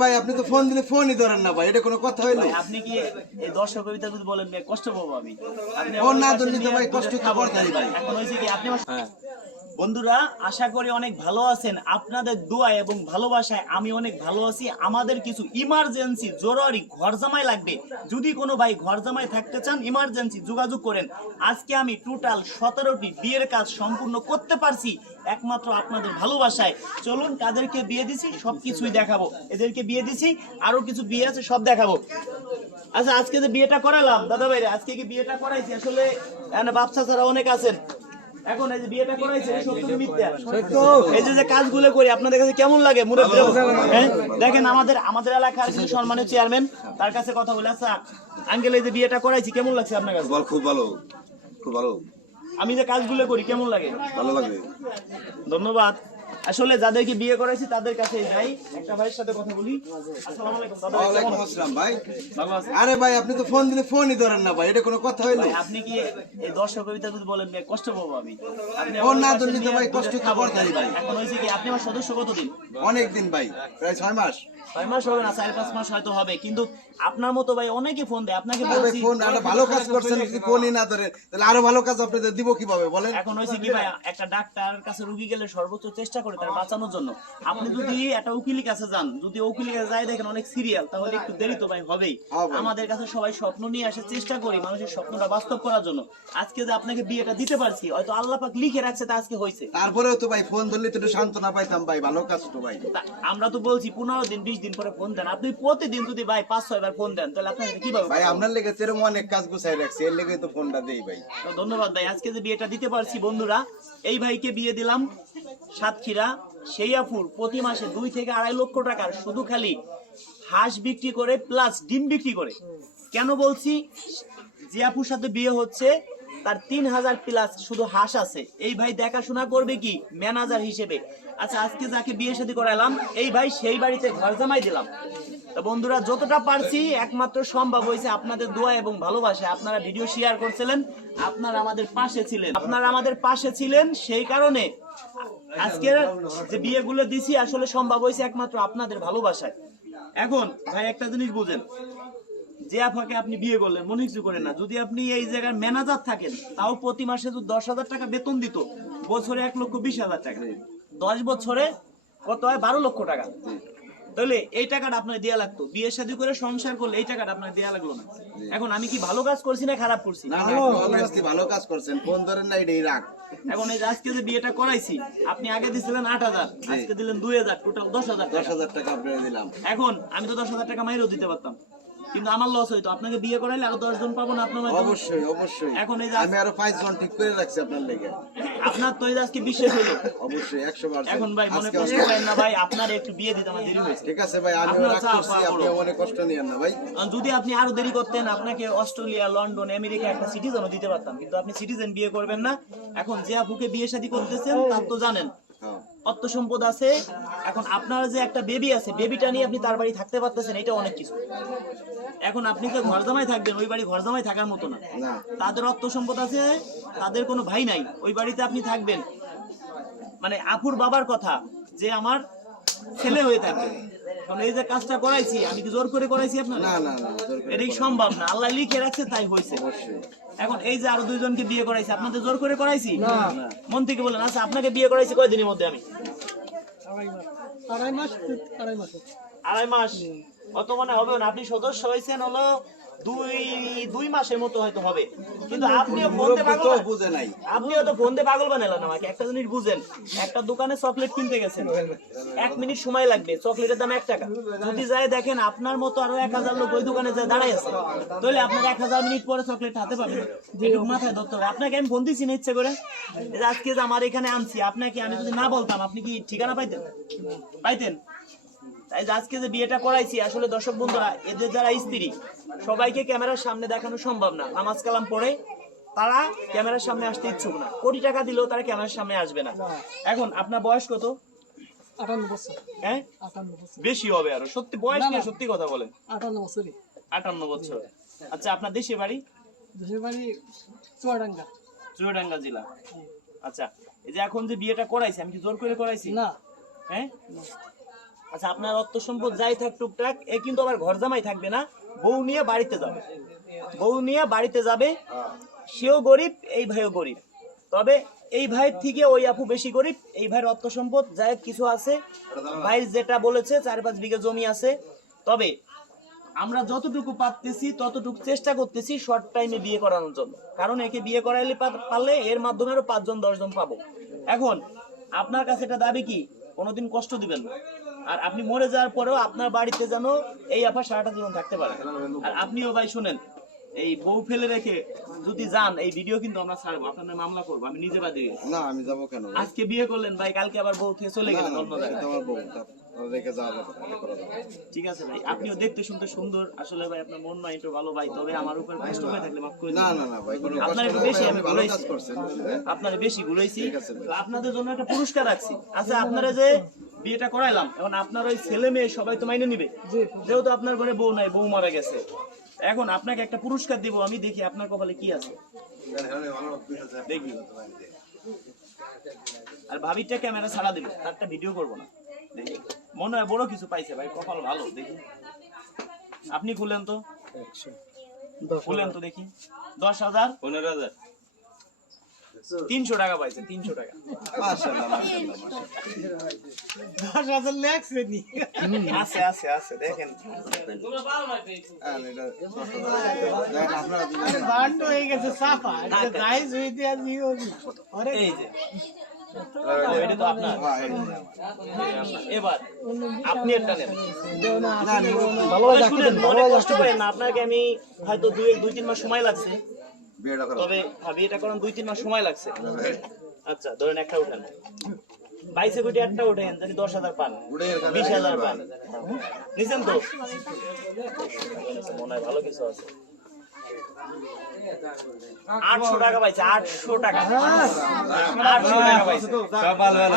ভাই আপনি তো ফোন দিলে ফোনই ধরেন না ভাই এটা কোনো কথা হইল? আপনি কি এই দর্শক কবিতা যদি বলেন কষ্ট পাবো আমি? ফোন না ধরলে তো ভাই কষ্ট খাবার দেয় ভাই। এখন হয়েছে কি আপনি হ্যাঁ। বন্ধুরা, আশা করি অনেক ভালো আছেন। আপনাদের দোয়া এবং ভালোবাসায় আমি অনেক ভালো আছি। আমাদের কিছু ইমার্জেন্সি জরুরি ঘর জামাই লাগবে। যদি কোনো ভাই ঘর জামাই থাকতে চান ইমার্জেন্সি যোগাযোগ করেন। আজকে আমি টোটাল সতেরোটি বিয়ের কাজ সম্পূর্ণ করতে পারছি, একমাত্র আপনাদের ভালোবাসায়। চলুন, কাদেরকে বিয়ে দিছি সব কিছুই দেখাবো। এদেরকে বিয়ে দিছি, আরও কিছু বিয়ে আছে, সব দেখাবো। আচ্ছা আজকে যে বিয়েটা করালাম দাদা ভাই আজকে কি বিয়েটা করাইছি? আসলে এখানে বাচ্চা ছাড়া অনেক আছেন। এখন এই যে বিয়েটা করাইছে সত্য কি মিথ্যা। এই যে যে কাজগুলো করি আপনাদের কাছে কেমন লাগে মুরব্বী? হ্যাঁ? দেখেন আমাদের আমাদের এলাকার যিনি সম্মানিত চেয়ারম্যান তার কাছে কথা বলে। আচ্ছা আঙ্কেল এই যে বিয়েটা করাইছি কেমন লাগছে আপনার কাছে? বল খুব ভালো। খুব ভালো। আমি যে কাজগুলো করি কেমন লাগে? ভালো লাগে। ধন্যবাদ। আসলে যাদেরকে বিয়ে করাইছি তাদের কাছে যাই। একটা ভাইয়ের সাথে কথা বলি। আসসালামু আলাইকুম দাদা। ওয়ালাইকুম আসসালাম ভাই। ভালো আছেন? আরে ভাই আপনি তো ফোন দিলে ফোনই ধরেন না ভাই। এটা কোনো কথা হইল? আপনি কি এই দর্শক কবিতা যদি বলেন ভাই, কষ্ট পাবো আমি। আপনি ফোন না ধরলে তো ভাই কষ্ট খাবার করতেই ভাই। এখন হয়েছে কি আপনি আমার সদস্য কতদিন? অনেক দিন ভাই। প্রায় ছয় মাস। ছয় মাস হবে না চার পাঁচ মাস হয়তো হবে। কিন্তু আপনার মতো ভাই অনেকে ফোন দেয় আপনাকে বলছি ফোন একটা ভালো কাজ করছেন যদি ফোনই না ধরে তাহলে আরও ভালো কাজ আপনাদের দিব কীভাবে বলেন? এখন হয়েছে কি ভাই একটা ডাক্তার কাছে রুগী গেলে সর্বোচ্চ চেষ্টা করে তার বাঁচানোর জন্য। আপনি যদি একটা উকিলের কাছে যান যদি উকিলের কাছে যাই দেখেন অনেক সিরিয়াল তাহলে একটু দেরি তো ভাই হবেই। আমাদের কাছে সবাই স্বপ্ন নিয়ে আসার চেষ্টা করি মানুষের স্বপ্নটা বাস্তব করার জন্য। আজকে যে আপনাকে বিয়েটা দিতে পারছি হয়তো আল্লাহ পাক লিখে রাখছে তা আজকে হয়েছে। তারপরেও তো ভাই ফোন ধরলে তো সান্ত্বনা পাইতাম ভাই ভালো কাজ তো ভাই। আমরা তো বলছি পনেরো দিন বিশ দিন পরে ফোন দেন। আপনি প্রতিদিন যদি ভাই পাঁচ ছয় বার ফোন দেন তাহলে আপনাকে কীভাবে ভাই আপনার লেগে সেরকম অনেক কাজ গুছাই রাখছি এর লেগে তো ফোনটা দেই ভাই। তো ধন্যবাদ ভাই আজকে যে বিয়েটা দিতে পারছি বন্ধুরা এই ভাইকে বিয়ে দিলাম। সাতক্ষীরা সেইয়াপুর প্রতি মাসে দুই থেকে আড়াই লক্ষ টাকার শুধু খালি হাঁস বিক্রি করে প্লাস ডিম বিক্রি করে। কেন বলছি? যে আপুর সাথে বিয়ে হচ্ছে, তার তিন হাজার প্লাস শুধু হাঁস আছে। এই ভাই দেখাশোনা করবে কি? ম্যানেজার হিসেবে। আচ্ছা আজকে যাকে বিয়ে শাদী করালাম, এই ভাই সেই বাড়িতে ঘর জামাই দিলাম। তো বন্ধুরা, যতটা পারছি, একমাত্র সম্ভব হয়েছে আপনাদের দোয়া এবং ভালোবাসা। আপনারা ভিডিও শেয়ার করছিলেন, আপনারা আমাদের পাশে ছিলেন। আপনারা আমাদের পাশে ছিলেন, সেই কারণে আজকের যে বিয়েগুলো দিছি, আসলে সম্ভব হয়েছে একমাত্র আপনাদের ভালোবাসায়। এখন, ভাই, একটা জিনিস বুঝেন। যে আপাকে আপনি বিয়ে করলেন, মনে কিছু করেন না। যদি আপনি এই জায়গার ম্যানেজার থাকেন, তাও প্রতি মাসে যদি দশ হাজার টাকা বেতন দিত, বছরে এক লক্ষ বিশ হাজার টাকা। দশ বছরে কত হয়? বারো লক্ষ টাকা। তাহলে এই টাকাটা আপনার দেয়া লাগতো। বিয়ে সাথে করে সংসার করলে এই টাকাটা আপনার দেয়া লাগল না। এখন আমি কি ভালো কাজ করছি না খারাপ করছি? ভালো কাজ করছেন। কোন ধরেন না এটাই রাখ এখন এই যে আজকে যে বিয়েটা করাইছি আপনি আগে দিছিলেন আট হাজার আজকে দিলেন দুই হাজার টোটাল দশ হাজার দশ হাজার টাকা আপনাকে দিলাম। এখন আমি তো দশ হাজার টাকা মাইরও দিতে পারতাম। কিন্তু আমার লস হইতো আপনাকে বিয়ে করাইলে আরও দশ জন পাবো না আপনার। অবশ্যই অবশ্যই। এখন এই আমি আরও পাঁচ জন ঠিক করে রাখছি আপনার লেগে। আপনার তো এই আজকে বিশ্বাস হইল অবশ্যই একশো এখন ভাই মনে কষ্ট না ভাই আপনার একটু বিয়ে দিতে আমার দেরি হয়েছে। ঠিক আছে ভাই আমি আপনার রাগ করছি আপনি অনেক কষ্ট নিয়েন না ভাই। যদি আপনি আরও দেরি করতেন আপনাকে অস্ট্রেলিয়া লন্ডন আমেরিকা একটা সিটিজেনও দিতে পারতাম। কিন্তু আপনি সিটিজেন বিয়ে করবেন না। এখন যে আপুকে বিয়ে শাদী করতেছেন তার তো জানেন। হ্যাঁ। অর্থ সম্পদ আছে। এখন আপনার যে একটা বেবি আছে বেবিটা নিয়ে আপনি তার বাড়ি থাকতে পারতেছেন এটা অনেক কিছু। এখন আপনি যে ঘর জামাই থাকবেন ওই বাড়ি ঘর জামাই থাকার মতো না। না। তাদের অর্থ সম্পদ আছে তাদের কোনো ভাই নাই ওই বাড়িতে আপনি থাকবেন। মানে আপুর বাবার কথা যে আমার ছেলে হয়ে থাকবে। কারণ এই যে কাজটা করাইছি আমি কি জোর করে করাইছি আপনার? না না সম্ভব না আল্লাহ লিখে রাখছে তাই হয়েছে। এখন এই যে আরও দুইজনকে বিয়ে করাইছি আপনাদের জোর করে করাইছি? মন থেকে বলেন আচ্ছা আপনাকে বিয়ে করাইছি কয়দিনের মধ্যে আমি? আড়াই মাস আড়াই মাস আড়াই মাস। অত মানে হবে না? আপনি সদস্য হয়েছেন হলো দুই দুই মাসের মতো হয়তো হবে। কিন্তু আপনিও ফোন পাগল বুঝে নাই। আপনিও তো ফোন পাগল বানালেন আমাকে। একটা জিনিস বুঝেন একটা দোকানে চকলেট কিনতে গেছেন। এক মিনিট সময় লাগবে চকলেটের দাম এক টাকা। যদি যায় দেখেন আপনার মতো আরও এক হাজার লোক ওই দোকানে যায় দাঁড়াই আছে। তাহলে আপনার এক হাজার মিনিট পরে চকলেট হাতে পাবেন মাথায় ধরতে হবে। আপনাকে আমি ফোন দিচ্ছি না ইচ্ছে করে। আজকে যে আমার এখানে আনছি আপনাকে আমি যদি না বলতাম আপনি কি ঠিকানা পাইতেন? পাইতেন? তাই আজকে যে বিয়েটা করাইছি আসলে দর্শক বন্ধুরা এদের যারা স্ত্রী সবাইকে ক্যামেরার সামনে দেখানো সম্ভব না। নামাজ কালাম পড়ে তারা ক্যামেরার সামনে আসতে ইচ্ছুক না। কোটি টাকা দিলেও তারা ক্যামেরার সামনে আসবে না। এখন আপনার বয়স কত? হ্যাঁ? বেশি হবে আরও। সত্যি বয়স নিয়ে সত্যি কথা বলেন। আটান্ন বছরই। আটান্ন বছর। আচ্ছা আপনার দেশে বাড়ি? চুয়াডাঙ্গা। চুয়াডাঙ্গা জেলা। আচ্ছা এই যে এখন যে বিয়েটা করাইছি আমি কি জোর করে করাইছি? না। হ্যাঁ? আচ্ছা আপনার অর্থ সম্পদ যাই থাক, টুকটাক, এ কিন্তু আবার ঘর জামাই থাকবে না। বউ নিয়ে বাড়িতে যাবে। বউ নিয়ে বাড়িতে যাবে। সেও গরিব, এই ভাইও গরিব। তবে এই ভাইয়ের থেকে ওই আপু বেশি গরিব, এই ভাইয়ের অর্থ সম্পদ যাই কিছু আছে। ভাই যেটা বলেছে, চার পাঁচ বিঘা জমি আছে। তবে আমরা যতটুকু পারতেছি, ততটুকু চেষ্টা করতেছি শর্ট টাইমে বিয়ে করানোর জন্য। কারণ একে বিয়ে করাইলে পারলে এর মাধ্যমে আরও পাঁচজন, দশজন পাবো। এখন আপনার কাছে এটা দাবি কি? কোনোদিন কষ্ট দিবেন না। আর আপনি মরে যাওয়ার পরেও আপনার বাড়িতে যেন এই আফা সারাটা জীবন থাকতে পারে। আর আপনিও ভাই শুনেন এই বউ ফেলে রেখে যদি যান এই ভিডিও কিন্তু আমরা ছাড়বো আপনাদের মামলা করব আমি নিজে বাদী। না আমি যাব কেন আজকে বিয়ে করলেন ভাই কালকে আবার বউ থেকে চলে গেলেন অন্য। ঠিক আছে ভাই আপনিও দেখতে শুনতে সুন্দর। আসলে ভাই আপনার মন নয় একটু ভালো ভাই তবে আমার উপর কষ্ট হয়ে থাকলে মাফ করে না না না ভাই আপনার বেশি আমি ঘুরাইছি। আপনার বেশি ঘুরাইছি। আপনাদের জন্য একটা পুরস্কার রাখছি। আচ্ছা আপনারা যে বিয়েটা করাইলাম এখন আপনার ওই ছেলে মেয়ে সবাই তো মাইনে নিবে। যেহেতু আপনার ঘরে বউ নাই বউ মারা গেছে। এখন আপনাকে একটা পুরস্কার দিব আমি দেখি আপনার কপালে কি আছে। দেখি আর ভাবিটা ক্যামেরা ছাড়া দিবে তারটা ভিডিও করব না। দেখি। মনে হয় বড় কিছু পাইছে ভাই কপাল ভালো দেখি। আপনি খুলেন তো। খুলেন তো দেখি। দশ হাজার? পনেরো হাজার। তিনশো টাকা পাইছে তিনশো টাকা। মাশাআল্লাহ, মাশাআল্লাহ, মাশাআল্লাহ। দশ হাজার লেখছে নি আছে আছে আছে দেখেন। বান্ড হয়ে গেছে সাফা দিয়া দিও এই যে। হ্যাঁ, মনে আপনাকে আমি হয়তো দুই দুই তিন মাস সময় লাগছে। বিয়েটা করা তবে হ্যাঁ, বিয়েটা করার দুই তিন মাস সময় লাগছে। আচ্ছা ধরেন একটা উঠান। বাইশে কোটি একটা উঠেন যদি দশ হাজার পান। বিশ হাজার পান। নিছেন তো? মনে হয় ভালো কিছু আছে। আটশো টাকা পাইছে আটশো টাকা আটশো টাকা পাইছে ভালো ভালো।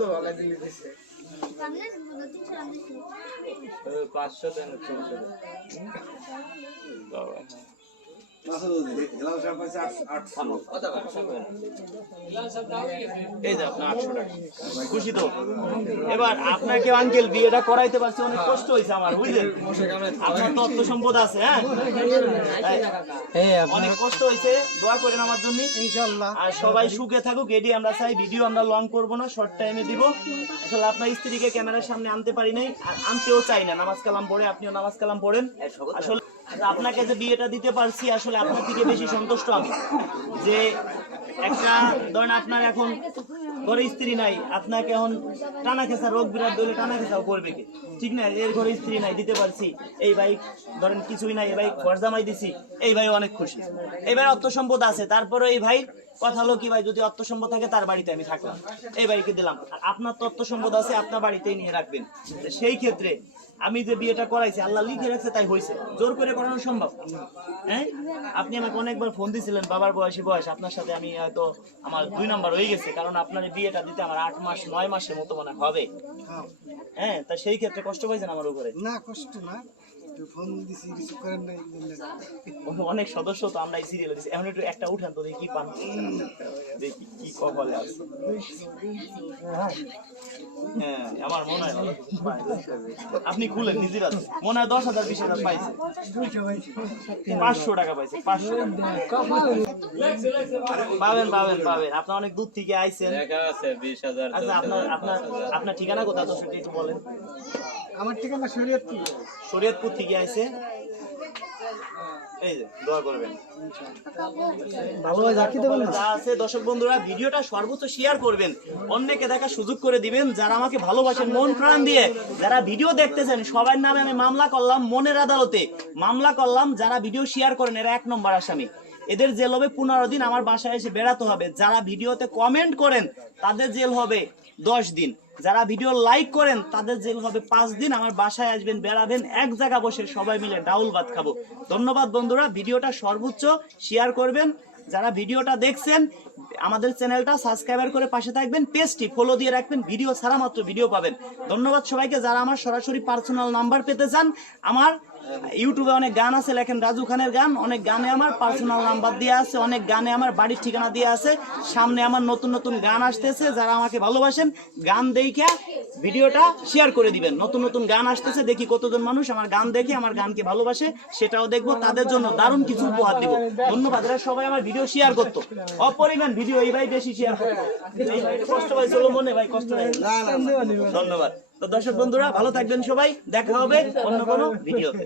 করা। সামনে দুটো সামনে পাঁচশো টাকা খুশি তো এবার আপনাকে আঙ্কেল বিয়েটা করাইতে পারছি অনেক কষ্ট হয়েছে আমার বুঝলেন? আপনার তথ্য সম্পদ আছে হ্যাঁ? অনেক কষ্ট হয়েছে দোয়া করেন আমার জন্য। ইনশাআল্লাহ। আর সবাই সুখে থাকুক এটি আমরা চাই ভিডিও আমরা লং করব না শর্ট টাইমে দিব। আসলে আপনার স্ত্রীকে ক্যামেরার সামনে আনতে পারি নাই আর আনতেও চাই না নামাজ কালাম পড়ে আপনিও নামাজ কালাম পড়েন। আসলে আপনাকে যে বিয়েটা দিতে পারছি, আসলে আপনার থেকে বেশি সন্তুষ্ট আমি। যে একটা, ধরেন আপনার এখন ঘরে স্ত্রী নাই, আপনাকে এখন টানা খেসা রোগ বিরাট ধরে টানা খেসাও করবে কি? ঠিক না? এর ঘরে স্ত্রী নাই, দিতে পারছি। এই ভাই, ধরেন কিছুই নাই, এই ভাই ঘর জামাই দিছি, এই ভাই অনেক খুশি। এই ভাই অর্থ সম্পদ আছে তারপরে এই ভাই কথা হলো কি ভাই, যদি অর্থ সম্পদ থাকে তার বাড়িতে আমি থাকলাম। এই বাড়িকে দিলাম। আর আপনার তো অর্থ সম্পদ আছে, আপনার বাড়িতেই নিয়ে রাখবেন। সেই ক্ষেত্রে আমি যে বিয়েটা করাইছি আল্লাহ লিখে রাখছে তাই হয়েছে জোর করে করানো সম্ভব? হ্যাঁ? আপনি আমাকে অনেকবার ফোন দিয়েছিলেন বাবার বয়সী বয়স আপনার সাথে আমি হয়তো আমার দুই নাম্বার হয়ে গেছে কারণ আপনার বিয়েটা দিতে আমার আট মাস নয় মাসের মতো মনে হয় হবে। হ্যাঁ তা সেই ক্ষেত্রে কষ্ট পাইছেন আমার উপরে? না কষ্ট না। ফোন দিছি কিছু করেন নাই অনেক সদস্য তো আমরা এই সিরিয়ালে দিচ্ছি এখন একটু একটা উঠান তো দেখি কি পান। দেখি কি কপালে আছে। হ্যাঁ আমার মনে হয় আপনি খুলেন নিজের হাতে। মনে হয় দশ হাজার বিশ হাজার পাইছে। পাঁচশো টাকা পাইছে পাঁচশো পাবেন পাবেন পাবেন। আপনার অনেক দূর থেকে আইছেন। দেখা আছে বিশ হাজার আচ্ছা আপনার আপনার আপনার ঠিকানা কোথায় তো সেটা একটু বলেন। আমার ঠিকানা শরীয়তপুর? শরীয়তপুর থেকে আইছে। এই যে দোয়া করবেন। ভালোভাবে রাখি দেবেন যা আছে দর্শক বন্ধুরা ভিডিওটা সর্বোচ্চ শেয়ার করবেন। অন্যকে দেখার সুযোগ করে দিবেন যারা আমাকে ভালোবাসেন মন প্রাণ দিয়ে। যারা ভিডিও দেখতেছেন সবার নামে আমি মামলা করলাম মনের আদালতে। মামলা করলাম যারা ভিডিও শেয়ার করেন এরা এক নম্বর আসামি। এদের জেল হবে পনেরো দিন, আমার বাসায় এসে বেড়াতে হবে। যারা ভিডিওতে কমেন্ট করেন, তাদের জেল হবে দশ দিন। যারা ভিডিও লাইক করেন, তাদের জেল হবে পাঁচ দিন। আমার বাসায় আসবেন, বেড়াবেন, এক জায়গা বসে সবাই মিলে ডাউল ভাত খাব। ধন্যবাদ বন্ধুরা, ভিডিওটা সর্বোচ্চ শেয়ার করবেন। যারা ভিডিওটা দেখছেন, আমাদের চ্যানেলটা সাবস্ক্রাইবার করে পাশে থাকবেন পেজটি ফলো দিয়ে রাখবেন ভিডিও ছাড়া মাত্র ভিডিও পাবেন। ধন্যবাদ সবাইকে, যারা আমার সরাসরি পার্সোনাল নাম্বার পেতে চান, আমার ইউটিউবে অনেক গান আছে লেখেন রাজু খানের গান অনেক গানে আমার পার্সোনাল নাম্বার দেওয়া আছে অনেক গানে আমার বাড়ির ঠিকানা দেওয়া আছে সামনে আমার নতুন নতুন গান আসতেছে যারা আমাকে ভালোবাসেন গান দেখে ভিডিওটা শেয়ার করে দিবেন নতুন নতুন গান আসতেছে দেখি কতজন মানুষ আমার গান দেখে আমার গানকে ভালোবাসে সেটাও দেখব তাদের জন্য দারুণ কিছু উপহার দিব ধন্যবাদ এরা সবাই আমার ভিডিও শেয়ার করতো অপরিমাণ ভিডিও এই ভাই বেশি শেয়ার করতো এই ভাই কষ্ট পাইছিল মনে ভাই কষ্ট ধন্যবাদ তো দর্শক বন্ধুরা ভালো থাকবেন সবাই। দেখা হবে অন্য কোনো ভিডিওতে।